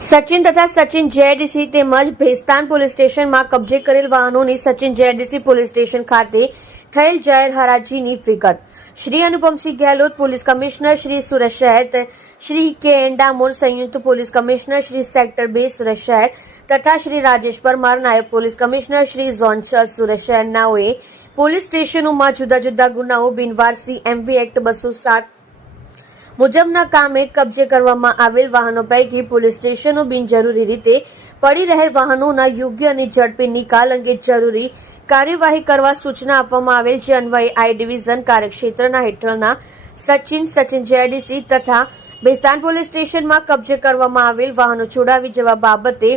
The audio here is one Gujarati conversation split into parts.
સચિન તથા સચિન જેડીસી તેમજ ભેસ્તાન પોલીસ સ્ટેશનમાં કબજે કરેલ વાહનોની સચિન જેડીસી પોલીસ સ્ટેશન ખાતે થયેલ જાહેર હરાજીની વિગત. શ્રી અનુપમસિંહ ગેહલોત પોલીસ કમિશનર શ્રી સુરત શહેર, શ્રી કે એન ડામોર સંયુક્ત police commissioner Shri sector 2 Surat શહેર તથા શ્રી રાજેશ પરમાર નાયબ police commissioner Shri zone 6 Surat શહેરનાઓએ પોલીસ સ્ટેશનોમાં જુદા જુદા ગુનાઓ બિનવારસી એમવી એક્ટ 207 મુજબના કામે કબજે કરવામાં આવેલ વાહનો પૈકી પોલીસ સ્ટેશનો બિનજરૂરી રીતે પડી રહેલ વાહનોના યોગ્ય અને ઝડપી નિકાલ અંગે જરૂરી કાર્યવાહી કરવા સૂચના આપવામાં આવેલ, જે અન્વયે આઈ ડિવિઝન કાર્યક્ષેત્રના હેઠળના સચિન જેડીસી તથા ભેસ્તાન પોલીસ સ્ટેશનમાં કબજે કરવામાં આવેલ વાહનો છોડાવી જવા બાબતે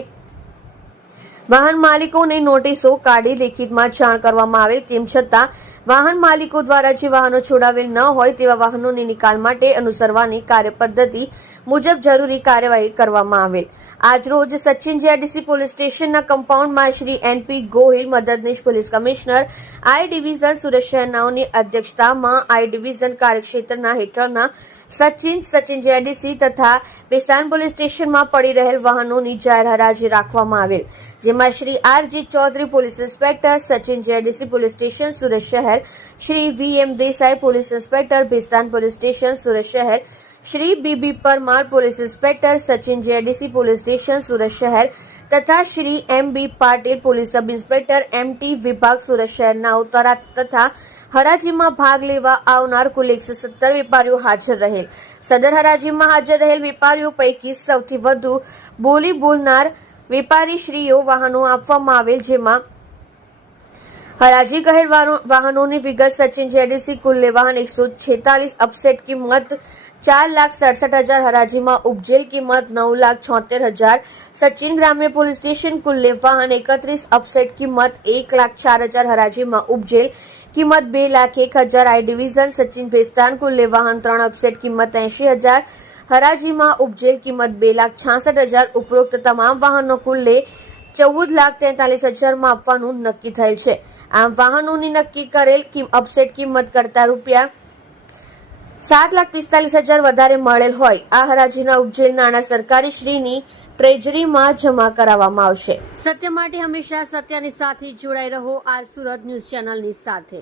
વાહન માલિકોને નોટિસો કાઢી લેખિતમાં જાણ કરવામાં આવેલ. તેમ છતાં વાહન માલિકો દ્વારા જે વાહનો છોડાવેલ ન હોય તેવા વાહનોની નિકાલ માટે અનુસરવાની કાર્યપદ્ધતિ મુજબ જરૂરી કાર્યવાહી કરવામાં આવેલ. આજરોજ સચિન જેડીસી પોલીસ સ્ટેશનના કમ્પાઉન્ડમાં શ્રી એનપી ગોહિલ મદદનીશ police commissioner I division Surat શહેરનાઓની અધ્યક્ષતામાં આઈ ડિવિઝન કાર્યક્ષેત્રના હેઠળના સચિન જેડીસી તથા ભેસ્તાન પોલીસ સ્ટેશનમાં પડી રહેલ વાહનોની જાહેર હરાજી રાખવામાં આવેલ, જેમાં Shri RG Chaudhary police inspector Sachin JDC police station Surat શહેર, Shri VM Desai police inspector Bhestan police station Surat શહેર, Shri BB Parmar police inspector Sachin JDC police station Surat શહેર તથા Shri M B Patil police sub inspector MT વિભાગ સુરત શહેરનાઓ તથા હરાજીમાં ભાગ લેવા આવનાર કુલ 117 વેપારીઓ હાજર રહેલ. સદર હરાજીમાં હાજર રહેલ વેપારીઓ પૈકી સૌથી વધુ બોલી બોલનાર વેપારીશ્રીઓ વાહનો આપવામાં આવેલ, જેમાં હરાજી કહેલ વાહનોની વિગત સચિન જેડીસી કુલ્લે વાહન 146, અપસેટ કિંમત 4,67,000, હરાજીમાં ઉપજેલ કિંમત 9,76,000. સચિન ગ્રામ્ય પોલીસ સ્ટેશન કુલ્લે વાહન 31, અપસેટ કિંમત 1,04,000, હરાજીમાં ઉપજેલ કિંમત 2,01,000. આઈ ડિવિઝન સચિન ભેસ્તાન કુલ્લે વાહન 3, અપસેટ કિંમત 80,000, હરાજીમાં ઉપજેલ કિંમત 2,66,000. ઉપરોક્ત તમામ વાહનો કુલ્લે 14,43,000 માં આપવાનું નક્કી થયેલ છે. આમ વાહનોની નક્કી કરેલ અપસેટ કિંમત કરતા રૂપિયા 7,45,000 વધારે મળેલ હોય આ હરાજીના ઉપજેલ નાણાં સરકારી શ્રીની ટ્રેજરીમાં જમા કરાવવામાં આવશે. સત્ય માટે હંમેશા સત્યની સાથે જોડાઈ રહો. આર સુરત ન્યૂઝ ચેનલની સાથે.